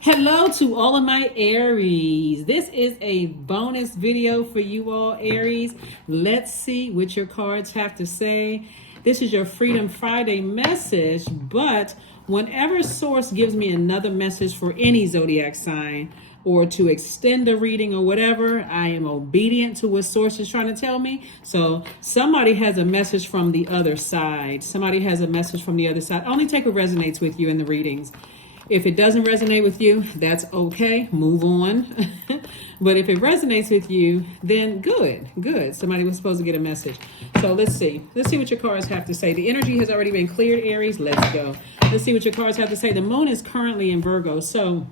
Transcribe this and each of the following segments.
Hello to all of my Aries. This is a bonus video for you all, Aries. Let's see what your cards have to say. This is your Freedom Friday message, but whenever Source gives me another message for any zodiac sign or to extend the reading or whatever, I am obedient to what Source is trying to tell me. So somebody has a message from the other side. Somebody has a message from the other side. Only take what resonates with you in the readings. If it doesn't resonate with you, that's okay. Move on. But if it resonates with you, then good. Somebody was supposed to get a message. So let's see. Let's see what your cards have to say. The energy has already been cleared, Aries. Let's go. Let's see what your cards have to say. The moon is currently in Virgo. So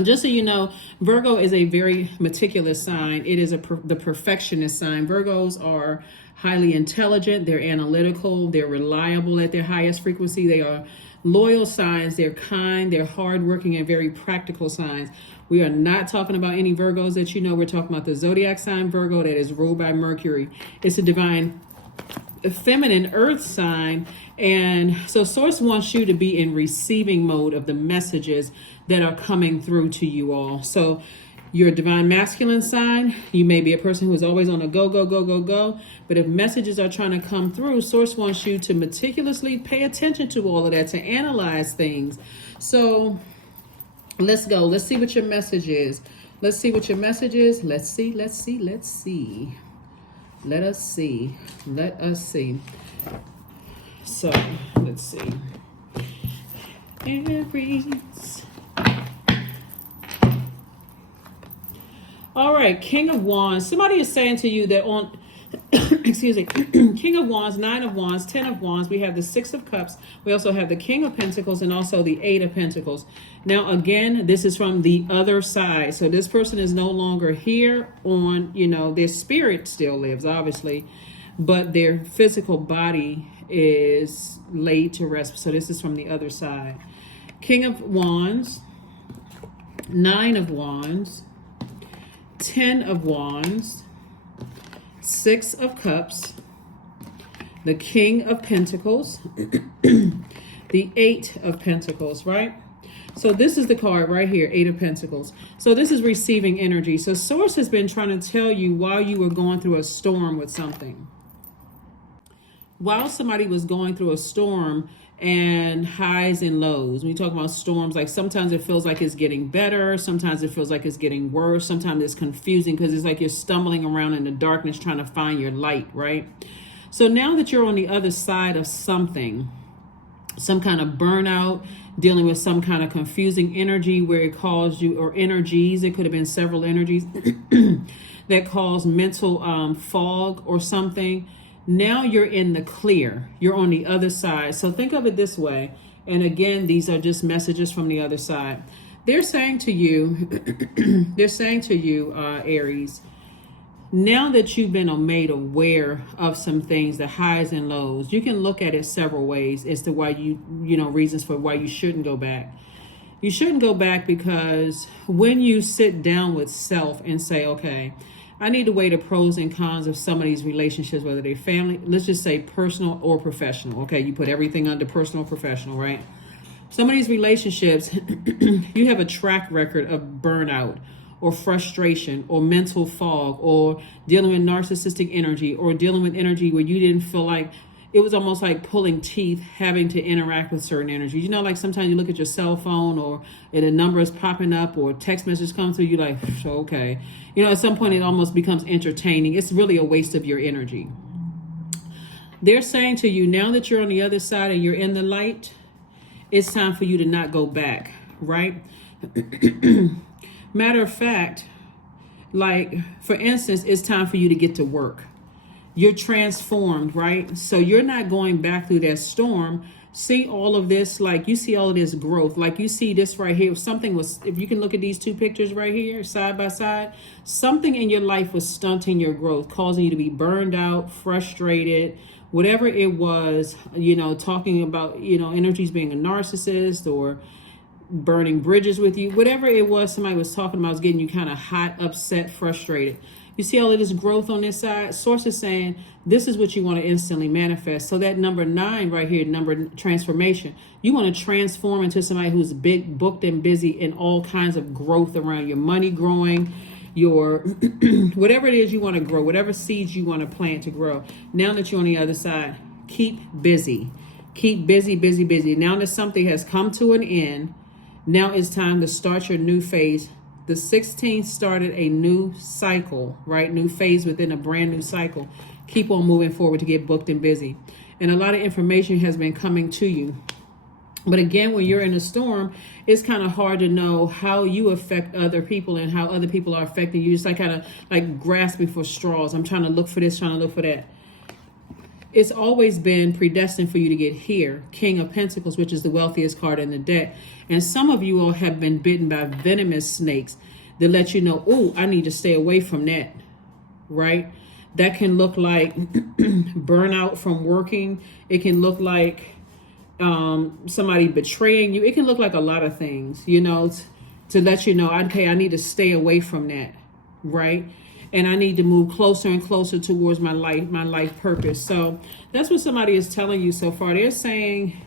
just so you know, Virgo is a very meticulous sign. It is the perfectionist sign. Virgos are highly intelligent. They're analytical. They're reliable at their highest frequency. They are loyal signs. They're kind. They're hardworking and very practical signs. We are not talking about any Virgos that you know. We're talking about the zodiac sign Virgo that is ruled by Mercury. It's a divine feminine earth sign, and so Source wants you to be in receiving mode of the messages that are coming through to you all. So you're a divine masculine sign. You may be a person who is always on a go. But if messages are trying to come through, Source wants you to meticulously pay attention to all of that, to analyze things. So let's go. Let's see what your message is. Let's see what your message is. Let's see. Let us see. So let's see. Aries. All right, King of Wands. Somebody is saying to you that on, excuse me, King of Wands, 9 of Wands, 10 of Wands, we have the 6 of Cups. We also have the King of Pentacles and also the 8 of Pentacles. Now, again, this is from the other side. So this person is no longer here on, their spirit still lives, obviously, but their physical body is laid to rest. So this is from the other side. King of Wands, 9 of Wands, 10 of Wands, 6 of Cups, the King of Pentacles, the 8 of Pentacles, right? So this is the card right here, 8 of Pentacles. So this is receiving energy. So Source has been trying to tell you while you were going through a storm with something. While somebody was going through a storm and highs and lows. When you talk about storms, like sometimes it feels like it's getting better. Sometimes it feels like it's getting worse. Sometimes it's confusing because it's like you're stumbling around in the darkness trying to find your light, right? So now that you're on the other side of something, some kind of burnout, dealing with some kind of confusing energy where it caused you, or energies, it could have been several energies that cause mental fog or something. Now you're in the clear. You're on the other side. So think of it this way. And again, these are just messages from the other side. They're saying to you, Aries, now that you've been made aware of some things, the highs and lows, you can look at it several ways as to why reasons for why you shouldn't go back. You shouldn't go back because when you sit down with self and say, okay, I need to weigh the pros and cons of some of these relationships, whether they're family, let's just say personal or professional. Okay, you put everything under personal or professional, right? Some of these relationships, you have a track record of burnout or frustration or mental fog or dealing with narcissistic energy or dealing with energy where you didn't feel like, it was almost like pulling teeth, having to interact with certain energies. Like sometimes you look at your cell phone or a number is popping up or text messages come through, you're like, okay. At some point it almost becomes entertaining. It's really a waste of your energy. They're saying to you, now that you're on the other side and you're in the light, it's time for you to not go back, right? Matter of fact, like, for instance, it's time for you to get to work. You're transformed, right? So you're not going back through that storm. See all of this, like you see all of this growth. Like you see this right here. If you can look at these two pictures right here, side by side, something in your life was stunting your growth, causing you to be burned out, frustrated, whatever it was, talking about, energies being a narcissist or burning bridges with you, whatever it was somebody was talking about was getting you kind of hot, upset, frustrated. You see all of this growth on this side? Source is saying this is what you want to instantly manifest. So that number 9 right here, number transformation, you want to transform into somebody who's big, booked, and busy in all kinds of growth around your money growing, your whatever it is you want to grow, whatever seeds you want to plant to grow. Now that you're on the other side, keep busy. Keep busy, busy, busy. Now that something has come to an end, now it's time to start your new phase. The 16th started a new cycle, right? New phase within a brand new cycle. Keep on moving forward to get booked and busy. And a lot of information has been coming to you. But again, when you're in a storm, it's kind of hard to know how you affect other people and how other people are affecting you. It's like kind of like grasping for straws. I'm trying to look for this, trying to look for that. It's always been predestined for you to get here. King of Pentacles, which is the wealthiest card in the deck. And some of you all have been bitten by venomous snakes that let you know, oh, I need to stay away from that, right? That can look like burnout from working. It can look like somebody betraying you. It can look like a lot of things, you know, to let you know, okay, I need to stay away from that, right? And I need to move closer and closer towards my life purpose. So that's what somebody is telling you so far. They're saying,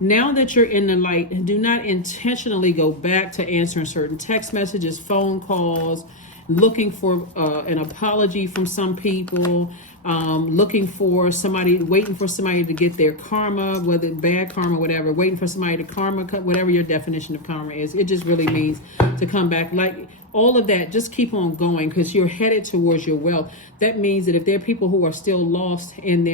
now that you're in the light, do not intentionally go back to answering certain text messages, phone calls, looking for an apology from some people, looking for somebody, waiting for somebody to get their karma, whether bad karma, whatever, waiting for somebody to karma, whatever your definition of karma is. It just really means to come back. Like all of that, just keep on going because you're headed towards your wealth. That means that if there are people who are still lost in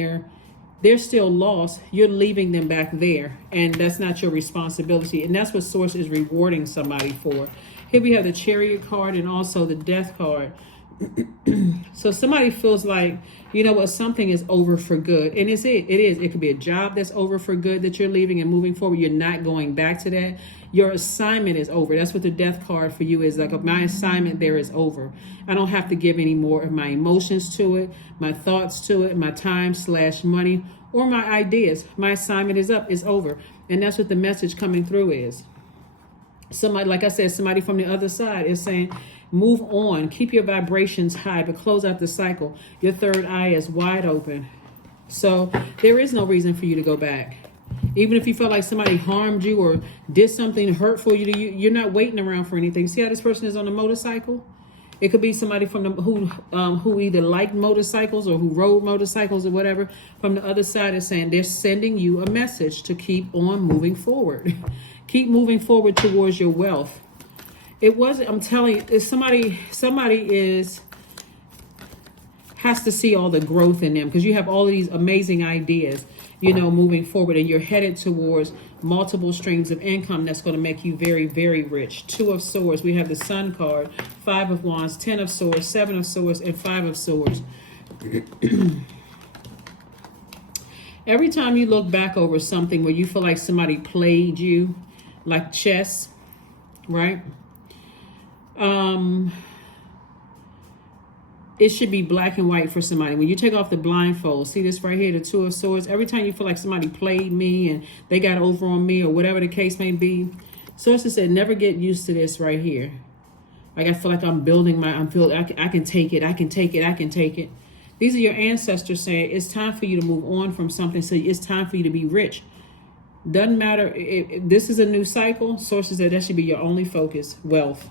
they're still lost, you're leaving them back there. And that's not your responsibility. And that's what Source is rewarding somebody for. Here we have the Chariot card and also the Death card. So somebody feels like, you know what, something is over for good. And it is. It could be a job that's over for good that you're leaving and moving forward. You're not going back to that. Your assignment is over. That's what the Death card for you is. Like, my assignment there is over. I don't have to give any more of my emotions to it, my thoughts to it, my time/money, or my ideas. My assignment is up, is over. And that's what the message coming through is. Somebody, like I said, somebody from the other side is saying, move on, keep your vibrations high, but close out the cycle. Your third eye is wide open. So there is no reason for you to go back. Even if you felt like somebody harmed you or did something hurtful to you, you're not waiting around for anything. See how this person is on a motorcycle? It could be somebody from who either liked motorcycles or who rode motorcycles or whatever. From the other side is saying they're sending you a message to keep on moving forward. Keep moving forward towards your wealth. It wasn't, I'm telling you, it's somebody has to see all the growth in them because you have all of these amazing ideas, you know, moving forward, and you're headed towards multiple streams of income that's going to make you very, very rich. 2 of Swords. We have the Sun card, 5 of Wands, 10 of Swords, 7 of Swords, and 5 of Swords. Every time you look back over something where you feel like somebody played you, like chess, right? It should be black and white for somebody. When you take off the blindfold, see this right here, the 2 of Swords. Every time you feel like somebody played me and they got over on me or whatever the case may be, Sources said, never get used to this right here. Like I feel like I'm building I can take it, I can take it, I can take it. These are your ancestors saying it's time for you to move on from something. So it's time for you to be rich. Doesn't matter if this is a new cycle. Sources said that should be your only focus. Wealth.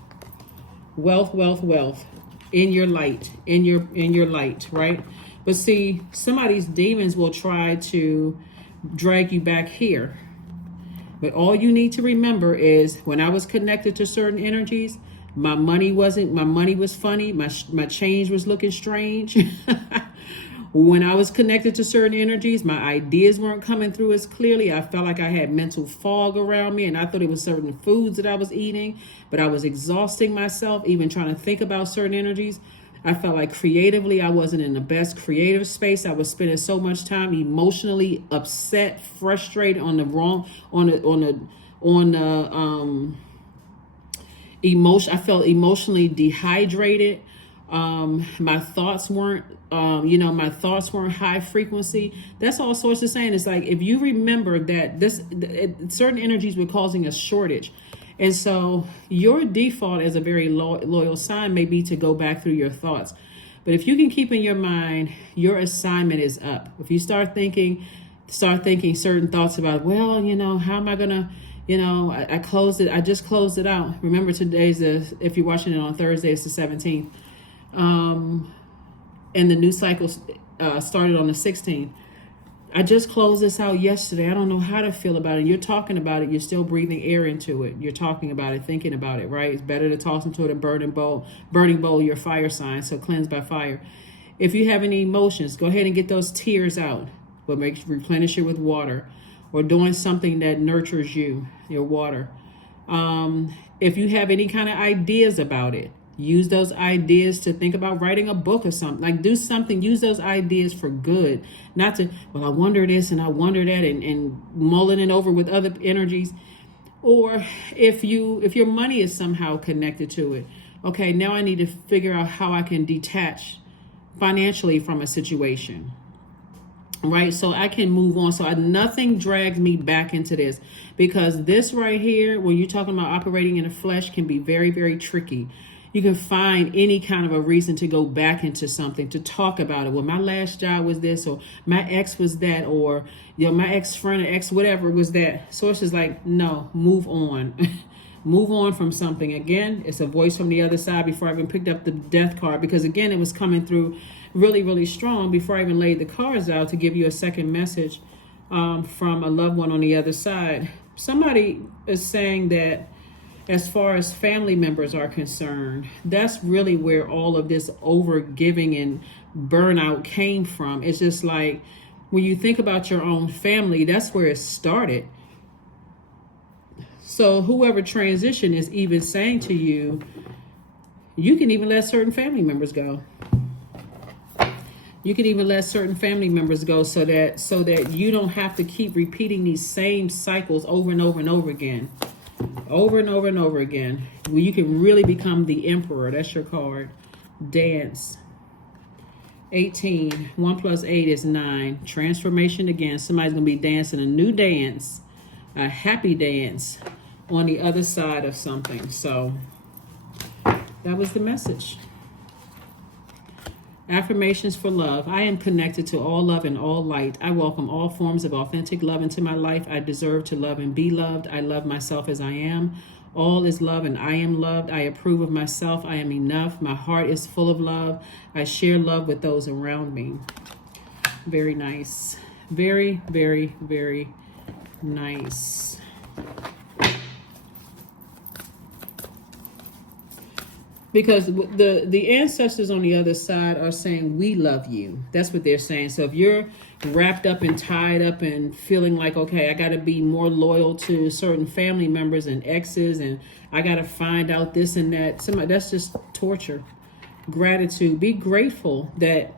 Wealth, wealth, wealth. In your light, in your light, right? But see, somebody's demons will try to drag you back here. But all you need to remember is when I was connected to certain energies, my money was funny, my change was looking strange. When I was connected to certain energies, my ideas weren't coming through as clearly. I felt like I had mental fog around me, and I thought it was certain foods that I was eating, but I was exhausting myself, even trying to think about certain energies. I felt like creatively, I wasn't in the best creative space. I was spending so much time emotionally upset, frustrated on the wrong, emotion. I felt emotionally dehydrated. My thoughts weren't high frequency. That's all Sources saying. It's like, if you remember that certain energies were causing a shortage. And so your default as a very loyal sign may be to go back through your thoughts. But if you can keep in your mind, your assignment is up. If you start thinking certain thoughts about, well, how am I gonna, I closed it. I just closed it out. Remember, if you're watching it on Thursday, it's the 17th. And the new cycle started on the 16th. I just closed this out yesterday. I don't know how to feel about it. You're talking about it. You're still breathing air into it. You're talking about it, thinking about it, right? It's better to toss into it a burning bowl, your fire sign. So cleanse by fire. If you have any emotions, go ahead and get those tears out. But replenish it with water, or doing something that nurtures you, your water. If you have any kind of ideas about it, use those ideas to think about writing a book or something. Like, do something. Use those ideas for good, not to, well, I wonder this and I wonder that, and mulling it over with other energies. Or if your money is somehow connected to it, okay, now I need to figure out how I can detach financially from a situation. Right, so I can move on. So nothing drags me back into this, because this right here, when you're talking about operating in the flesh, can be very, very tricky. You can find any kind of a reason to go back into something, to talk about it. Well, my last job was this, or my ex was that, or my ex-friend or ex whatever was that. So it's just like, no, move on. Move on from something. Again, it's a voice from the other side before I even picked up the death card, because again, it was coming through really, really strong before I even laid the cards out to give you a second message from a loved one on the other side. Somebody is saying that as far as family members are concerned, that's really where all of this over giving and burnout came from. It's just like, when you think about your own family, that's where it started. So whoever transitioned is even saying to you, you can even let certain family members go. You can even let certain family members go so that you don't have to keep repeating these same cycles over and over and over again. Over and over and over again. Well, you can really become the emperor. That's your card. Dance. 18. 1 plus 8 is 9. Transformation again. Somebody's going to be dancing a new dance. A happy dance on the other side of something. So that was the message. Affirmations for love. I am connected to all love and all light. I welcome all forms of authentic love into my life. I deserve to love and be loved. I love myself as I am. All is love and I am loved. I approve of myself. I am enough. My heart is full of love. I share love with those around me. Very nice. Very, very, very nice. Because the ancestors on the other side are saying, we love you. That's what they're saying. So if you're wrapped up and tied up and feeling like, okay, I got to be more loyal to certain family members and exes, and I got to find out this and that, that's just torture. Gratitude. Be grateful that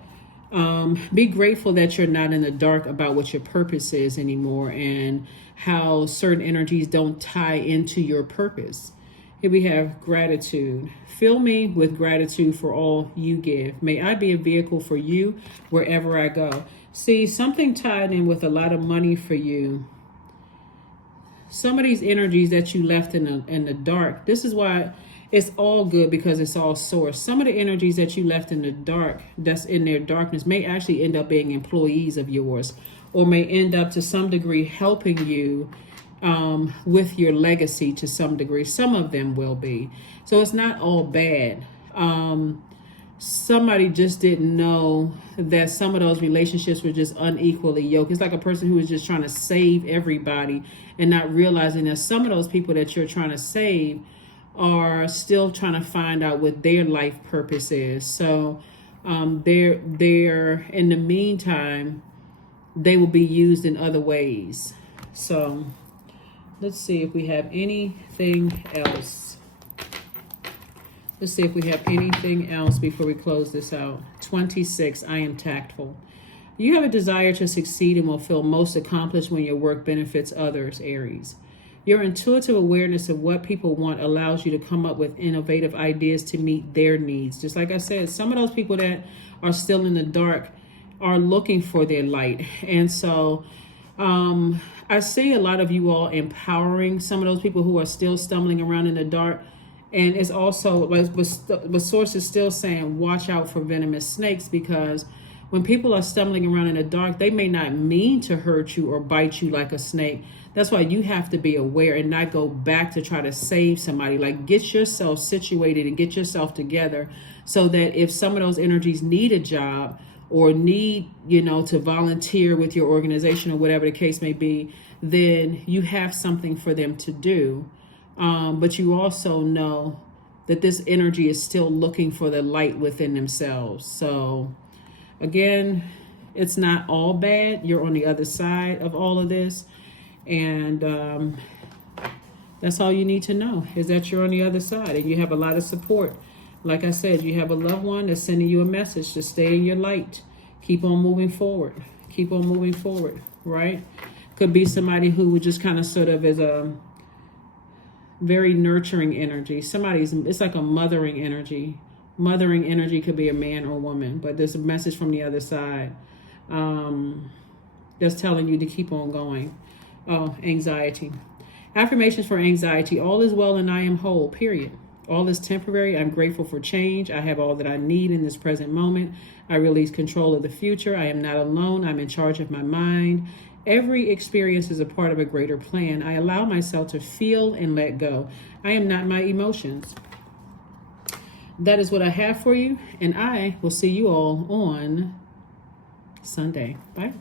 you're not in the dark about what your purpose is anymore, and how certain energies don't tie into your purpose. Here we have gratitude. Fill me with gratitude for all you give. May I be a vehicle for you wherever I go. See, something tied in with a lot of money for you. Some of these energies that you left in the dark. This is why it's all good, because it's all source. Some of the energies that you left in the dark, that's in their darkness, may actually end up being employees of yours, or may end up to some degree helping you with your legacy to some degree. Some of them will be. So it's not all bad. Somebody just didn't know that some of those relationships were just unequally yoked. It's like a person who is just trying to save everybody and not realizing that some of those people that you're trying to save are still trying to find out what their life purpose is. So they're in the meantime, they will be used in other ways. So let's see if we have anything else. Let's see if we have anything else before we close this out. 26, I am tactful. You have a desire to succeed and will feel most accomplished when your work benefits others, Aries. Your intuitive awareness of what people want allows you to come up with innovative ideas to meet their needs. Just like I said, some of those people that are still in the dark are looking for their light. And so I see a lot of you all empowering some of those people who are still stumbling around in the dark, And it's also, like, but source is still saying, watch out for venomous snakes, because when people are stumbling around in the dark, they may not mean to hurt you or bite you like a snake. That's why you have to be aware and not go back to try to save somebody. Like, get yourself situated and get yourself together so that if some of those energies need a job or need, to volunteer with your organization or whatever the case may be, then you have something for them to do. But you also know that this energy is still looking for the light within themselves. So again, it's not all bad. You're on the other side of all of this. And that's all you need to know, is that you're on the other side and you have a lot of support. Like I said, you have a loved one that's sending you a message to stay in your light. Keep on moving forward. Keep on moving forward, right? Could be somebody who just kind of sort of is a very nurturing energy. It's like a mothering energy. Mothering energy could be a man or woman, but there's a message from the other side that's telling you to keep on going. Oh, anxiety. Affirmations for anxiety. All is well and I am whole, period. All is temporary. I'm grateful for change. I have all that I need in this present moment. I release control of the future. I am not alone. I'm in charge of my mind. Every experience is a part of a greater plan. I allow myself to feel and let go. I am not my emotions. That is what I have for you, and I will see you all on Sunday. Bye.